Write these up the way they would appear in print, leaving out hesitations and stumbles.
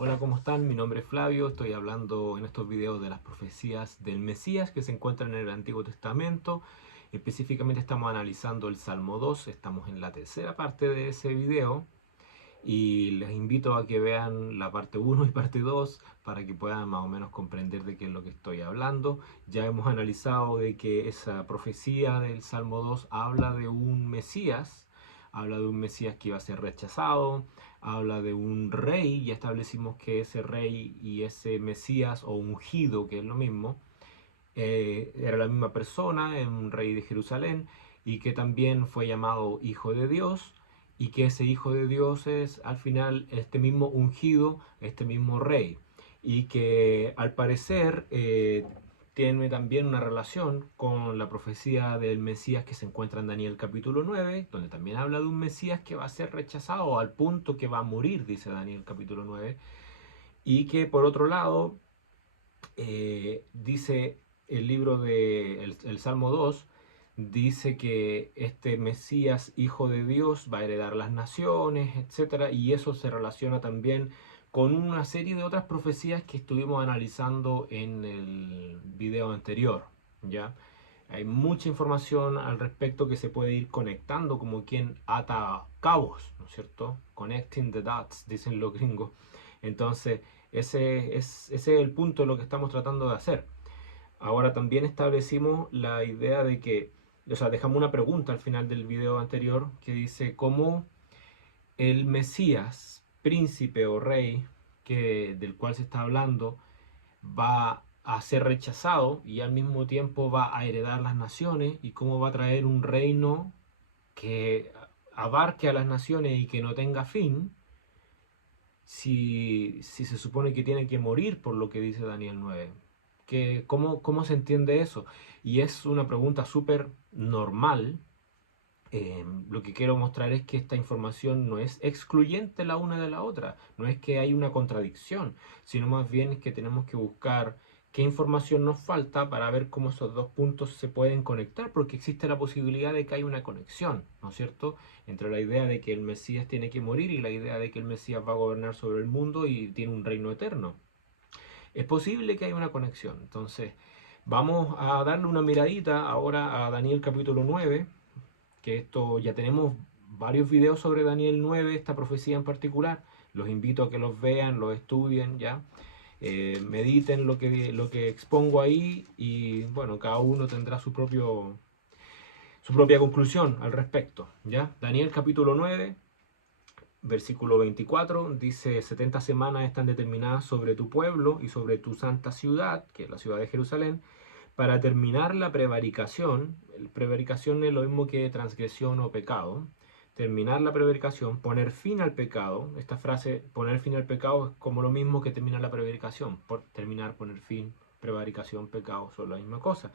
Hola, ¿cómo están? Mi nombre es Flavio, estoy hablando en estos videos de las profecías del Mesías que se encuentran en el Antiguo Testamento. Específicamente estamos analizando el Salmo 2, estamos en la tercera parte de ese video y les invito a que vean la parte uno y parte 2 para que puedan más o menos comprender de qué es lo que estoy hablando. Ya hemos analizado de que esa profecía del Salmo 2 habla de un Mesías que iba a ser rechazado, habla de un rey, ya establecimos que ese rey y ese Mesías o ungido, que es lo mismo, era la misma persona, un rey de Jerusalén, y que también fue llamado Hijo de Dios, y que ese Hijo de Dios es al final este mismo ungido, este mismo rey, y que al parecer tiene también una relación con la profecía del Mesías que se encuentra en Daniel capítulo 9, donde también habla de un Mesías que va a ser rechazado al punto que va a morir, dice Daniel capítulo 9, y que por otro lado dice el libro de el Salmo 2, dice que este Mesías, hijo de Dios, va a heredar las naciones, etcétera, y eso se relaciona también con una serie de otras profecías que estuvimos analizando en el video anterior, ¿ya? Hay mucha información al respecto que se puede ir conectando como quien ata cabos, ¿no es cierto? Connecting the dots, dicen los gringos. Entonces, ese es el punto de lo que estamos tratando de hacer. Ahora también establecimos la idea de que, o sea, dejamos una pregunta al final del video anterior que dice cómo el Mesías, príncipe o rey del cual se está hablando, va a ser rechazado y al mismo tiempo va a heredar las naciones y cómo va a traer un reino que abarque a las naciones y que no tenga fin, si se supone que tiene que morir por lo que dice Daniel 9. ¿Cómo se entiende eso? Y es una pregunta súper normal. Lo que quiero mostrar es que esta información no es excluyente la una de la otra, no es que hay una contradicción, sino más bien es que tenemos que buscar qué información nos falta para ver cómo esos dos puntos se pueden conectar, porque existe la posibilidad de que haya una conexión, ¿no es cierto?, entre la idea de que el Mesías tiene que morir y la idea de que el Mesías va a gobernar sobre el mundo y tiene un reino eterno. Es posible que haya una conexión, entonces vamos a darle una miradita ahora a Daniel capítulo 9, que esto ya tenemos varios videos sobre Daniel 9, esta profecía en particular. Los invito a que los vean, los estudien, ¿ya? Mediten lo que expongo ahí y bueno, cada uno tendrá su propia conclusión al respecto, ¿ya? Daniel capítulo 9, versículo 24, dice: 70 semanas están determinadas sobre tu pueblo y sobre tu santa ciudad, que es la ciudad de Jerusalén, para terminar la prevaricación. Prevaricación es lo mismo que transgresión o pecado. Terminar la prevaricación, poner fin al pecado. Esta frase, poner fin al pecado, es como lo mismo que terminar la prevaricación. Por terminar, poner fin, prevaricación, pecado, son la misma cosa.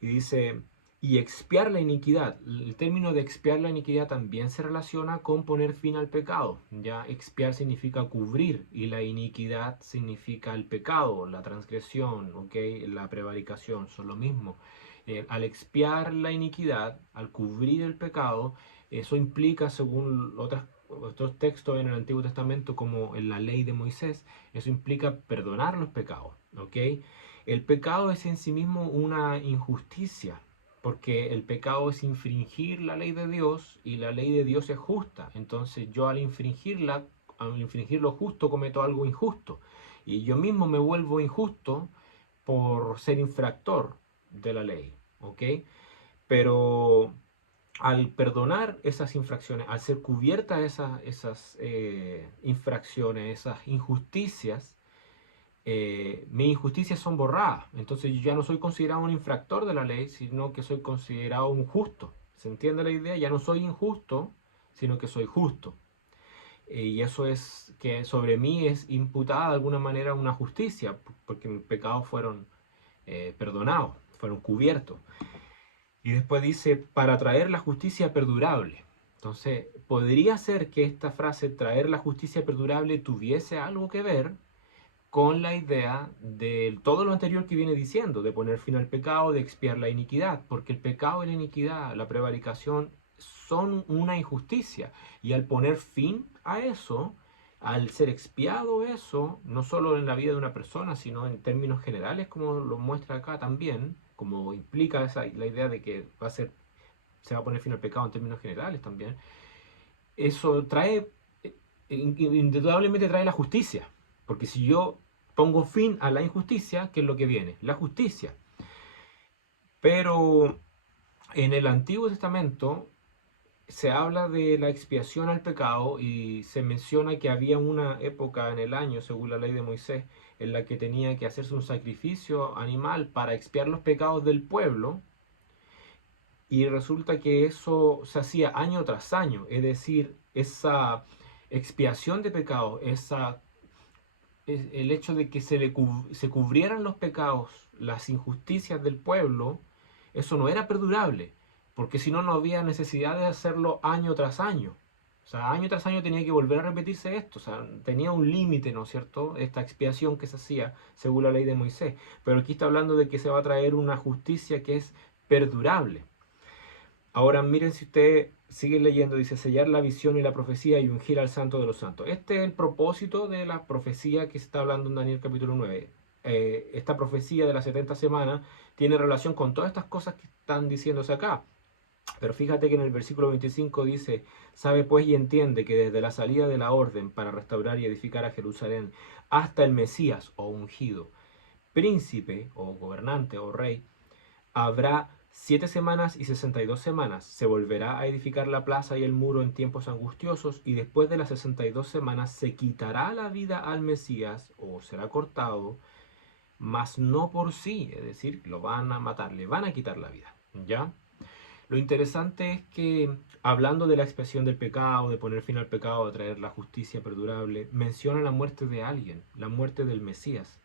Y dice, y expiar la iniquidad. El término de expiar la iniquidad también se relaciona con poner fin al pecado. Ya expiar significa cubrir y la iniquidad significa el pecado, la transgresión, ¿okay? La prevaricación, son lo mismo. Al expiar la iniquidad, al cubrir el pecado, eso implica, según otros textos en el Antiguo Testamento, como en la ley de Moisés, eso implica perdonar los pecados, ¿ok? El pecado es en sí mismo una injusticia, porque el pecado es infringir la ley de Dios y la ley de Dios es justa. Entonces yo al infringir lo justo cometo algo injusto y yo mismo me vuelvo injusto por ser infractor de la ley, ¿ok? Pero al perdonar esas infracciones, al ser cubiertas esas infracciones, esas injusticias, mis injusticias son borradas. Entonces yo ya no soy considerado un infractor de la ley, sino que soy considerado un justo. ¿Se entiende la idea? Ya no soy injusto, sino que soy justo. Y eso es que sobre mí es imputada de alguna manera una justicia, porque mis pecados fueron perdonados, fueron cubiertos. Y después dice, para traer la justicia perdurable. Entonces, podría ser que esta frase, traer la justicia perdurable, tuviese algo que ver con la idea de todo lo anterior que viene diciendo, de poner fin al pecado, de expiar la iniquidad, porque el pecado y la iniquidad, la prevaricación, son una injusticia. Y al poner fin a eso, al ser expiado eso, no solo en la vida de una persona, sino en términos generales, como lo muestra acá también, como implica la idea de que se va a poner fin al pecado en términos generales también, eso trae, indudablemente trae la justicia. Porque si yo pongo fin a la injusticia, ¿qué es lo que viene? La justicia. Pero en el Antiguo Testamento se habla de la expiación al pecado y se menciona que había una época en el año, según la ley de Moisés, en la que tenía que hacerse un sacrificio animal para expiar los pecados del pueblo, y resulta que eso se hacía año tras año, es decir, esa expiación de pecados, el hecho de que se cubrieran los pecados, las injusticias del pueblo, eso no era perdurable, porque si no, no había necesidad de hacerlo año tras año. O sea, año tras año tenía que volver a repetirse esto. O sea, tenía un límite, ¿no es cierto? Esta expiación que se hacía según la ley de Moisés. Pero aquí está hablando de que se va a traer una justicia que es perdurable. Ahora miren, si usted sigue leyendo, dice sellar la visión y la profecía y ungir al santo de los santos. Este es el propósito de la profecía que se está hablando en Daniel capítulo 9. Esta profecía de las 70 semanas tiene relación con todas estas cosas que están diciéndose acá. Pero fíjate que en el versículo 25 dice, sabe pues y entiende que desde la salida de la orden para restaurar y edificar a Jerusalén hasta el Mesías o ungido, príncipe o gobernante o rey, habrá 7 semanas y 62 semanas. Se volverá a edificar la plaza y el muro en tiempos angustiosos, y después de las 62 semanas se quitará la vida al Mesías, o será cortado, mas no por sí, es decir, lo van a matar, le van a quitar la vida. ¿Ya? Lo interesante es que, hablando de la expiación del pecado, de poner fin al pecado, de traer la justicia perdurable, menciona la muerte de alguien, la muerte del Mesías.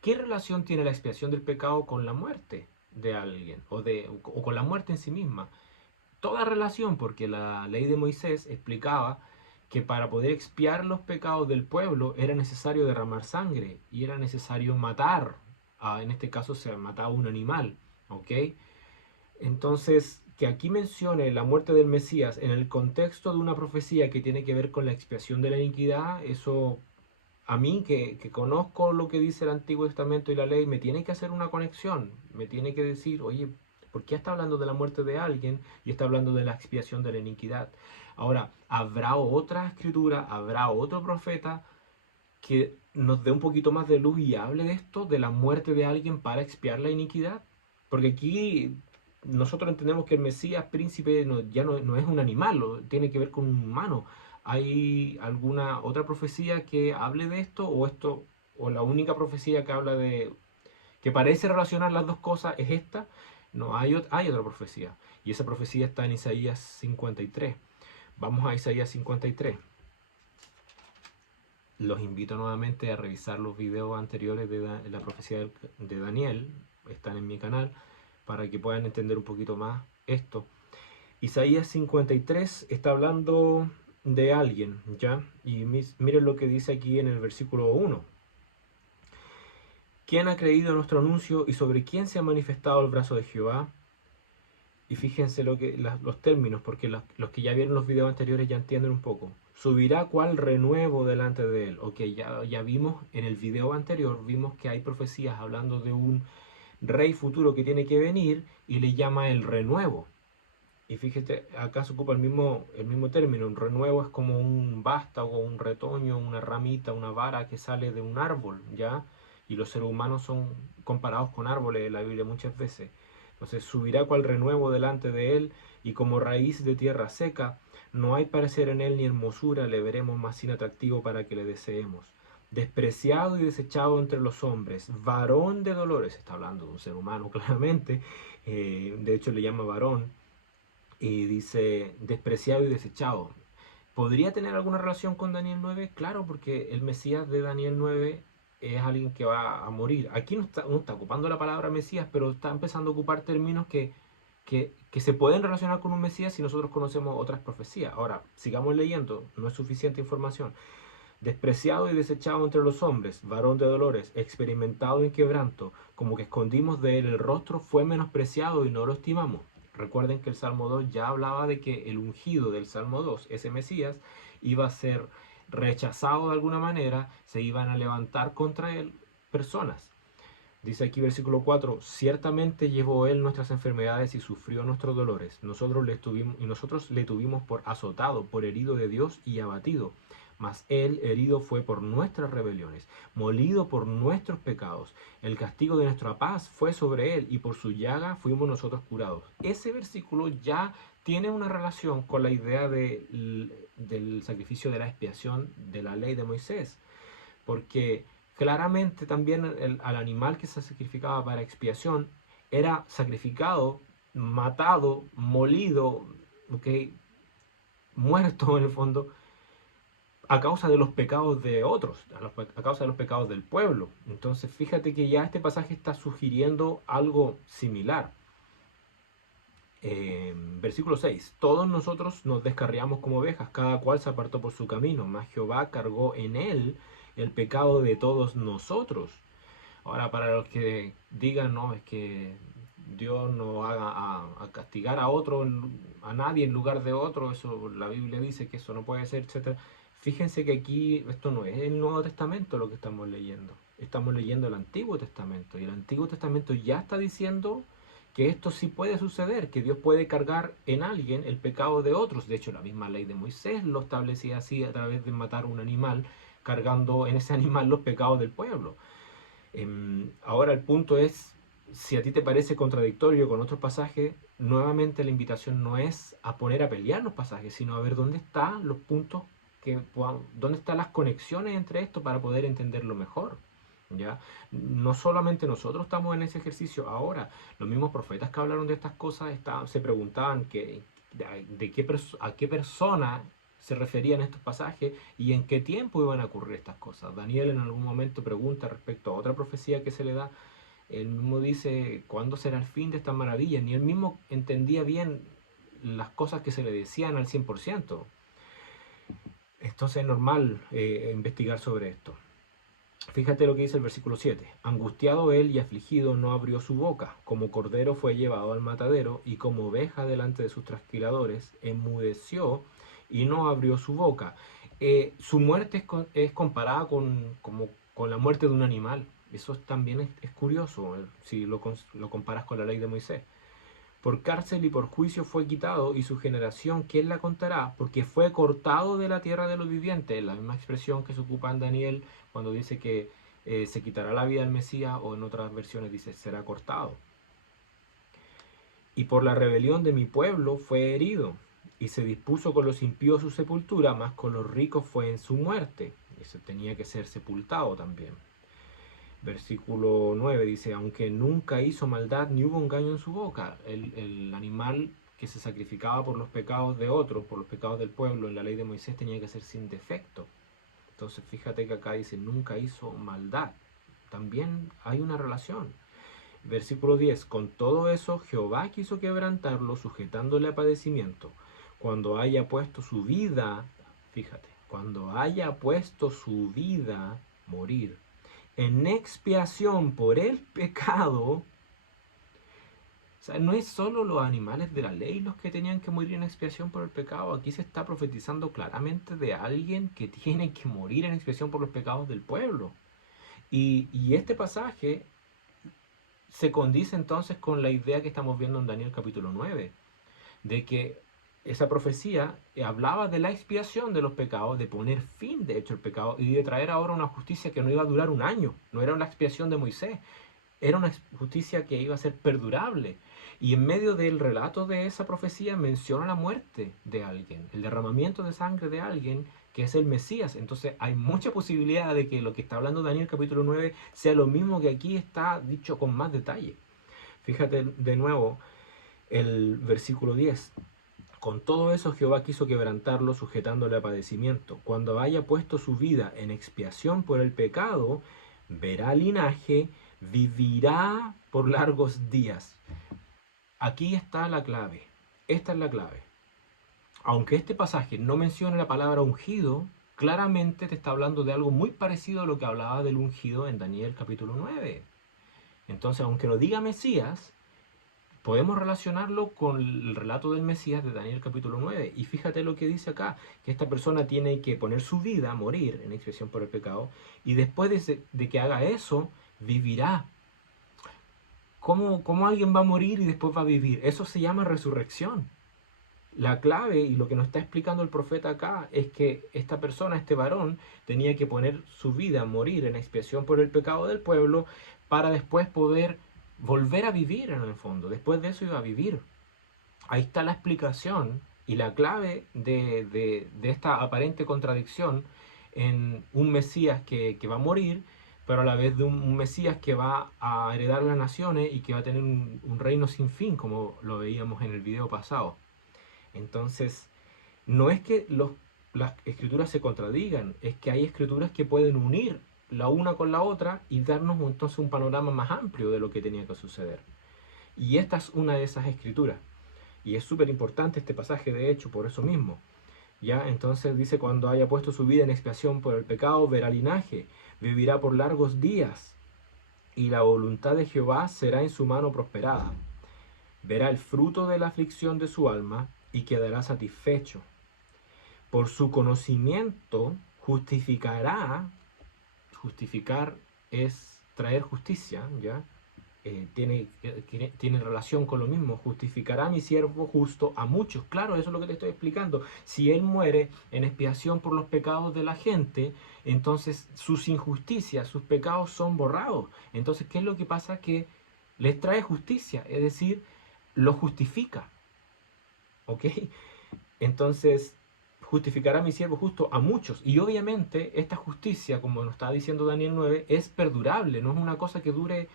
¿Qué relación tiene la expiación del pecado con la muerte de alguien o con la muerte en sí misma? Toda relación, porque la ley de Moisés explicaba que para poder expiar los pecados del pueblo era necesario derramar sangre y era necesario matar. En este caso se mataba un animal, ¿ok? Entonces, que aquí mencione la muerte del Mesías en el contexto de una profecía que tiene que ver con la expiación de la iniquidad, eso a mí que conozco lo que dice el Antiguo Testamento y la ley, me tiene que hacer una conexión, me tiene que decir, oye, ¿por qué está hablando de la muerte de alguien y está hablando de la expiación de la iniquidad? Ahora, ¿habrá otra escritura, habrá otro profeta que nos dé un poquito más de luz y hable de esto, de la muerte de alguien para expiar la iniquidad? Porque aquí nosotros entendemos que el Mesías príncipe ya no es un animal, tiene que ver con un humano. ¿Hay alguna otra profecía que hable de esto o la única profecía que habla de, que parece relacionar las dos cosas es esta? No, hay otra profecía. Y esa profecía está en Isaías 53. Vamos a Isaías 53. Los invito nuevamente a revisar los videos anteriores de la profecía de Daniel. Están en mi canal para que puedan entender un poquito más esto. Isaías 53 está hablando de alguien, ¿ya? Y miren lo que dice aquí en el versículo 1. ¿Quién ha creído nuestro anuncio y sobre quién se ha manifestado el brazo de Jehová? Y fíjense los términos, porque los que ya vieron los videos anteriores ya entienden un poco. Subirá cual renuevo delante de él. Ok, ya vimos en el video anterior, vimos que hay profecías hablando de un rey futuro que tiene que venir y le llama el renuevo. Y fíjate, acá se ocupa el mismo término. Un renuevo es como un vástago, un retoño, una ramita, una vara que sale de un árbol, ¿ya? Y los seres humanos son comparados con árboles en la Biblia muchas veces. Entonces subirá cual renuevo delante de él, y como raíz de tierra seca, no hay parecer en él ni hermosura, le veremos más sin atractivo para que le deseemos. Despreciado y desechado entre los hombres, varón de dolores, está hablando de un ser humano claramente, de hecho le llama varón, y dice despreciado y desechado. ¿Podría tener alguna relación con Daniel 9? Claro, porque el Mesías de Daniel 9 es alguien que va a morir. Aquí no está ocupando la palabra Mesías, pero está empezando a ocupar términos que se pueden relacionar con un Mesías si nosotros conocemos otras profecías. Ahora, sigamos leyendo, no es suficiente información. Despreciado y desechado entre los hombres, varón de dolores, experimentado en quebranto, como que escondimos de él el rostro, fue menospreciado y no lo estimamos. Recuerden que el Salmo 2 ya hablaba de que el ungido del Salmo 2, ese Mesías, iba a ser rechazado de alguna manera, se iban a levantar contra él personas. Dice aquí versículo 4, ciertamente llevó él nuestras enfermedades y sufrió nuestros dolores. Nosotros le tuvimos por azotado, por herido de Dios y abatido. Mas él herido fue por nuestras rebeliones, molido por nuestros pecados. El castigo de nuestra paz fue sobre él y por su llaga fuimos nosotros curados. Ese versículo ya tiene una relación con la idea del sacrificio de la expiación de la ley de Moisés. Porque claramente también al animal que se sacrificaba para expiación era sacrificado, matado, molido, ¿okay? Muerto en el fondo, a causa de los pecados de otros, a causa de los pecados del pueblo. Entonces fíjate que ya este pasaje está sugiriendo algo similar. Versículo 6, todos nosotros nos descarriamos como ovejas, cada cual se apartó por su camino, mas Jehová cargó en él el pecado de todos nosotros. Ahora, para los que digan, no, es que Dios no va a castigar a otro, a nadie en lugar de otro, eso la Biblia dice que eso no puede ser, etcétera. Fíjense que aquí esto no es el Nuevo Testamento lo que estamos leyendo. Estamos leyendo el Antiguo Testamento. Y el Antiguo Testamento ya está diciendo que esto sí puede suceder, que Dios puede cargar en alguien el pecado de otros. De hecho, la misma ley de Moisés lo establecía así a través de matar un animal, cargando en ese animal los pecados del pueblo. Ahora el punto es, si a ti te parece contradictorio con otros pasajes, nuevamente la invitación no es a poner a pelear los pasajes, sino a ver dónde están los puntos, dónde están las conexiones entre esto para poder entenderlo mejor. ¿Ya? No solamente nosotros estamos en ese ejercicio ahora, los mismos profetas que hablaron de estas cosas se preguntaban a qué persona se referían estos pasajes y en qué tiempo iban a ocurrir estas cosas. Daniel en algún momento pregunta respecto a otra profecía que se le da, él mismo dice, ¿cuándo será el fin de estas maravillas? Ni él mismo entendía bien las cosas que se le decían al 100%. Entonces es normal investigar sobre esto. Fíjate lo que dice el versículo 7. Angustiado él y afligido no abrió su boca. Como cordero fue llevado al matadero y como oveja delante de sus trasquiladores, enmudeció y no abrió su boca. Su muerte es comparada con la muerte de un animal. Eso también es curioso si lo comparas con la ley de Moisés. Por cárcel y por juicio fue quitado, y su generación, ¿quién la contará? Porque fue cortado de la tierra de los vivientes. La misma expresión que se ocupa en Daniel cuando dice que se quitará la vida del Mesías, o en otras versiones dice será cortado. Y por la rebelión de mi pueblo fue herido, y se dispuso con los impíos su sepultura, mas con los ricos fue en su muerte. Eso tenía que ser sepultado también. Versículo 9 dice, aunque nunca hizo maldad ni hubo engaño en su boca. El animal que se sacrificaba por los pecados de otros, por los pecados del pueblo, en la ley de Moisés tenía que ser sin defecto. Entonces fíjate que acá dice, nunca hizo maldad. También hay una relación. Versículo 10, con todo eso Jehová quiso quebrantarlo, sujetándole a padecimiento. Cuando haya puesto su vida, fíjate, cuando haya puesto su vida, morir en expiación por el pecado. O sea, no es solo los animales de la ley los que tenían que morir en expiación por el pecado. Aquí se está profetizando claramente de alguien que tiene que morir en expiación por los pecados del pueblo. Y este pasaje se condice entonces con la idea que estamos viendo en Daniel capítulo 9, de que esa profecía hablaba de la expiación de los pecados, de poner fin de hecho al pecado y de traer ahora una justicia que no iba a durar un año. No era una expiación de Moisés, era una justicia que iba a ser perdurable. Y en medio del relato de esa profecía menciona la muerte de alguien, el derramamiento de sangre de alguien que es el Mesías. Entonces hay mucha posibilidad de que lo que está hablando Daniel capítulo 9 sea lo mismo que aquí está dicho con más detalle. Fíjate de nuevo el versículo 10. Con todo eso Jehová quiso quebrantarlo, sujetándole a padecimiento. Cuando haya puesto su vida en expiación por el pecado, verá linaje, vivirá por largos días. Aquí está la clave. Esta es la clave. Aunque este pasaje no menciona la palabra ungido, claramente te está hablando de algo muy parecido a lo que hablaba del ungido en Daniel capítulo 9. Entonces, aunque no diga Mesías, podemos relacionarlo con el relato del Mesías de Daniel capítulo 9. Y fíjate lo que dice acá, que esta persona tiene que poner su vida, morir en expiación por el pecado, y después de que haga eso, vivirá. ¿Cómo alguien va a morir y después va a vivir? Eso se llama resurrección. La clave y lo que nos está explicando el profeta acá es que esta persona, este varón, tenía que poner su vida, morir en expiación por el pecado del pueblo para después poder volver a vivir en el fondo. Después de eso iba a vivir. Ahí está la explicación y la clave de esta aparente contradicción en un Mesías que va a morir, pero a la vez de un Mesías que va a heredar las naciones y que va a tener un reino sin fin, como lo veíamos en el video pasado. Entonces, no es que las escrituras se contradigan, es que hay escrituras que pueden unir la una con la otra y darnos entonces un panorama más amplio de lo que tenía que suceder. Y esta es una de esas escrituras. Y es súper importante este pasaje, de hecho, por eso mismo. Ya, entonces dice, cuando haya puesto su vida en expiación por el pecado, verá linaje, vivirá por largos días, y la voluntad de Jehová será en su mano prosperada. Verá el fruto de la aflicción de su alma y quedará satisfecho. Por su conocimiento justificar es traer justicia, ¿ya? Tiene relación con lo mismo. Justificará a mi siervo justo a muchos. Claro, eso es lo que te estoy explicando. Si él muere en expiación por los pecados de la gente, entonces sus injusticias, sus pecados son borrados. Entonces, ¿qué es lo que pasa? Que les trae justicia, es decir, lo justifica. ¿Ok? Entonces, justificará a mi siervo justo a muchos. Y obviamente esta justicia, como nos está diciendo Daniel 9, es perdurable, no es una cosa que dure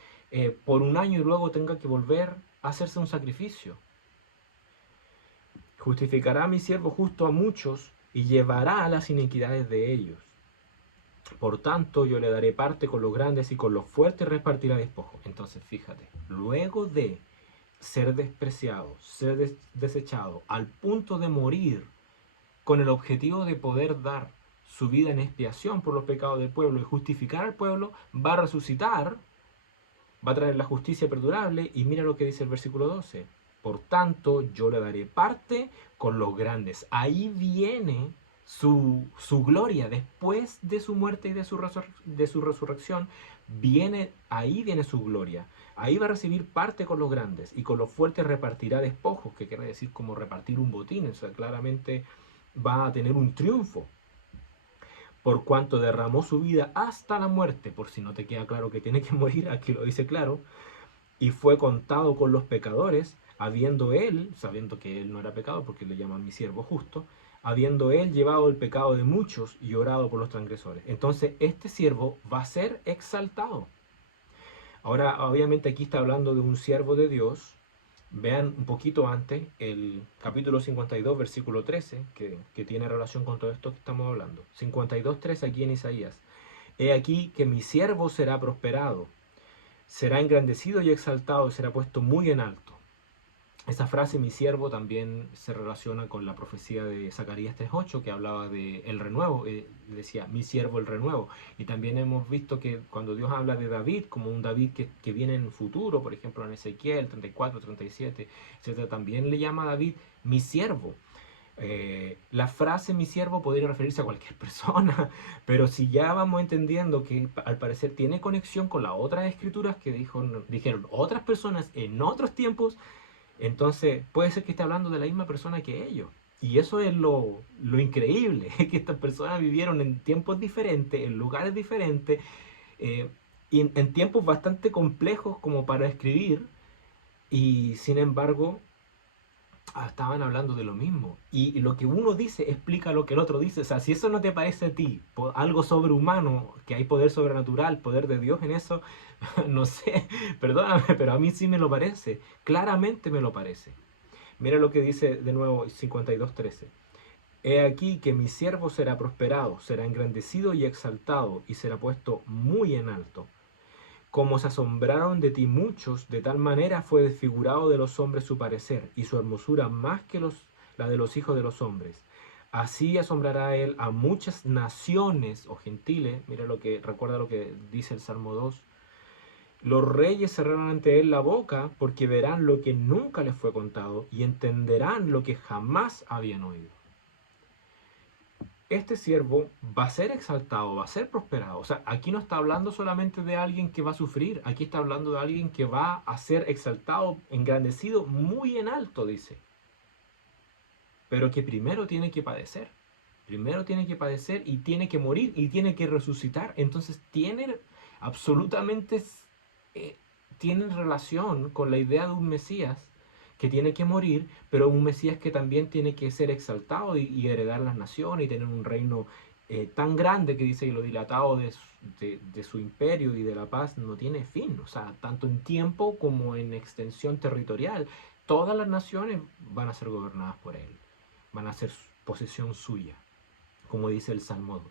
por un año y luego tenga que volver a hacerse un sacrificio. Justificará a mi siervo justo a muchos y llevará las iniquidades de ellos. Por tanto, yo le daré parte con los grandes y con los fuertes repartirá despojo. Entonces, fíjate, luego de ser despreciado, ser desechado, al punto de morir, con el objetivo de poder dar su vida en expiación por los pecados del pueblo y justificar al pueblo, va a resucitar, va a traer la justicia perdurable, y mira lo que dice el versículo 12. Por tanto, yo le daré parte con los grandes. Ahí viene su gloria, después de su muerte y de su resurrección, ahí viene su gloria. Ahí va a recibir parte con los grandes, y con los fuertes repartirá despojos, que quiere decir como repartir un botín. O sea, claramente va a tener un triunfo, por cuanto derramó su vida hasta la muerte. Por si no te queda claro que tiene que morir, aquí lo dice claro. Y fue contado con los pecadores, habiendo él, sabiendo que él no era pecador, porque le llaman mi siervo justo, habiendo él llevado el pecado de muchos y orado por los transgresores. Entonces este siervo va a ser exaltado. Ahora, obviamente aquí está hablando de un siervo de Dios. Vean un poquito antes el capítulo 52, versículo 13, que tiene relación con todo esto que estamos hablando. 52:13 aquí en Isaías. He aquí que mi siervo será prosperado, será engrandecido y exaltado y será puesto muy en alto. Esa frase, mi siervo, también se relaciona con la profecía de Zacarías 3:8, que hablaba de el renuevo, decía, mi siervo el renuevo. Y también hemos visto que cuando Dios habla de David, como un David que viene en el futuro, por ejemplo en Ezequiel 34, 37, etc., también le llama a David mi siervo. La frase mi siervo podría referirse a cualquier persona, pero si ya vamos entendiendo que al parecer tiene conexión con las otras escrituras que dijeron otras personas en otros tiempos, entonces puede ser que esté hablando de la misma persona que ellos. Y eso es lo increíble, que estas personas vivieron en tiempos diferentes, en lugares diferentes, y en tiempos bastante complejos como para escribir, y sin embargo estaban hablando de lo mismo. Y lo que uno dice explica lo que el otro dice. O sea, si eso no te parece a ti algo sobrehumano, que hay poder sobrenatural, poder de Dios en eso, no sé, perdóname, pero a mí sí me lo parece. Claramente me lo parece. Mira lo que dice de nuevo 52:13. He aquí que mi siervo será prosperado, será engrandecido y exaltado, y será puesto muy en alto. Como se asombraron de ti muchos, de tal manera fue desfigurado de los hombres su parecer, y su hermosura más que la de los hijos de los hombres. Así asombrará él a muchas naciones o gentiles. Mira recuerda lo que dice el Salmo 2. Los reyes cerraron ante él la boca porque verán lo que nunca les fue contado y entenderán lo que jamás habían oído. Este siervo va a ser exaltado, va a ser prosperado. O sea, aquí no está hablando solamente de alguien que va a sufrir, aquí está hablando de alguien que va a ser exaltado, engrandecido, muy en alto, dice. Pero que primero tiene que padecer. Primero tiene que padecer y tiene que morir y tiene que resucitar. Entonces tiene absolutamente, eh, tiene relación con la idea de un Mesías que tiene que morir, pero un Mesías que también tiene que ser exaltado y heredar las naciones y tener un reino tan grande que dice que lo dilatado de su imperio y de la paz no tiene fin. O sea, tanto en tiempo como en extensión territorial, todas las naciones van a ser gobernadas por él, van a ser posesión suya, como dice el Salmo 2.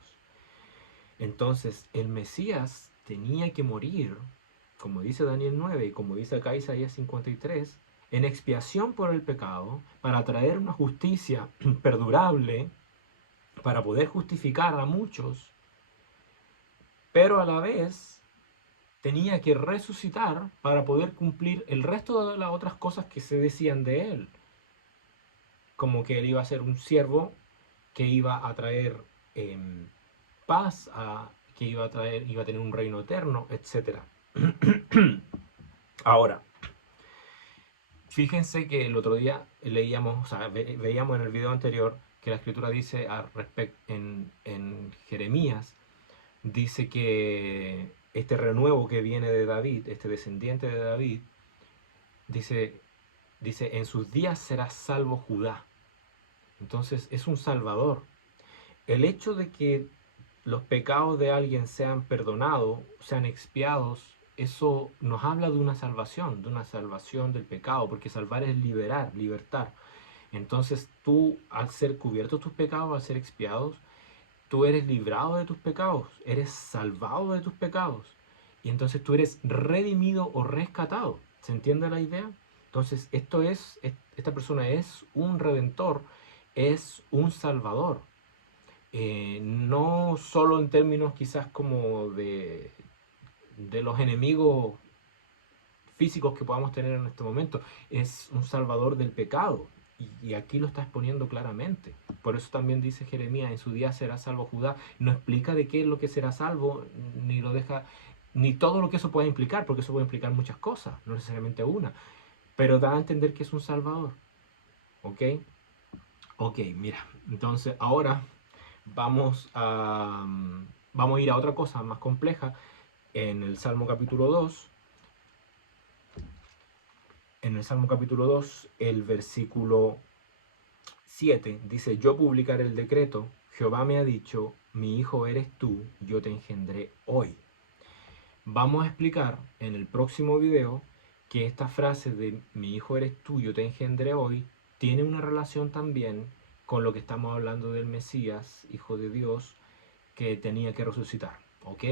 Entonces, el Mesías tenía que morir, como dice Daniel 9 y como dice acá Isaías 53, en expiación por el pecado, para traer una justicia perdurable, para poder justificar a muchos, pero a la vez tenía que resucitar para poder cumplir el resto de las otras cosas que se decían de él, como que él iba a ser un siervo que iba a traer eh, paz, que iba a tener un reino eterno, etcétera. Ahora, fíjense que el otro día leíamos, o sea, veíamos en el video anterior que la escritura dice en Jeremías, dice que este renuevo que viene de David, este descendiente de David, dice, en sus días será salvo Judá. Entonces es un salvador. El hecho de que los pecados de alguien sean perdonados, sean expiados, eso nos habla de una salvación del pecado, porque salvar es liberar, libertar. Entonces tú, al ser cubiertos tus pecados, al ser expiados, tú eres librado de tus pecados, eres salvado de tus pecados. Y entonces tú eres redimido o rescatado. ¿Se entiende la idea? Entonces, esta persona es un redentor, es un salvador. No solo en términos quizás como de los enemigos físicos que podamos tener en este momento, es un salvador del pecado. Y aquí lo está exponiendo claramente. Por eso también dice Jeremías, en su día será salvo Judá. No explica de qué es lo que será salvo, ni lo deja, ni todo lo que eso puede implicar, porque eso puede implicar muchas cosas, no necesariamente una. Pero da a entender que es un salvador. ¿Ok? Ok, mira. Entonces ahora vamos vamos a ir a otra cosa más compleja. En el Salmo capítulo 2, el versículo 7 dice: yo publicaré el decreto, Jehová me ha dicho, mi hijo eres tú, yo te engendré hoy. Vamos a explicar en el próximo video que esta frase de mi hijo eres tú, yo te engendré hoy, tiene una relación también con lo que estamos hablando del Mesías, hijo de Dios, que tenía que resucitar. ¿Ok?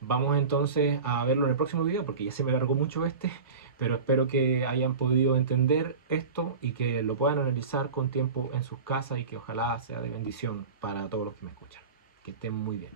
Vamos entonces a verlo en el próximo video porque ya se me alargó mucho este, pero espero que hayan podido entender esto y que lo puedan analizar con tiempo en sus casas y que ojalá sea de bendición para todos los que me escuchan. Que estén muy bien.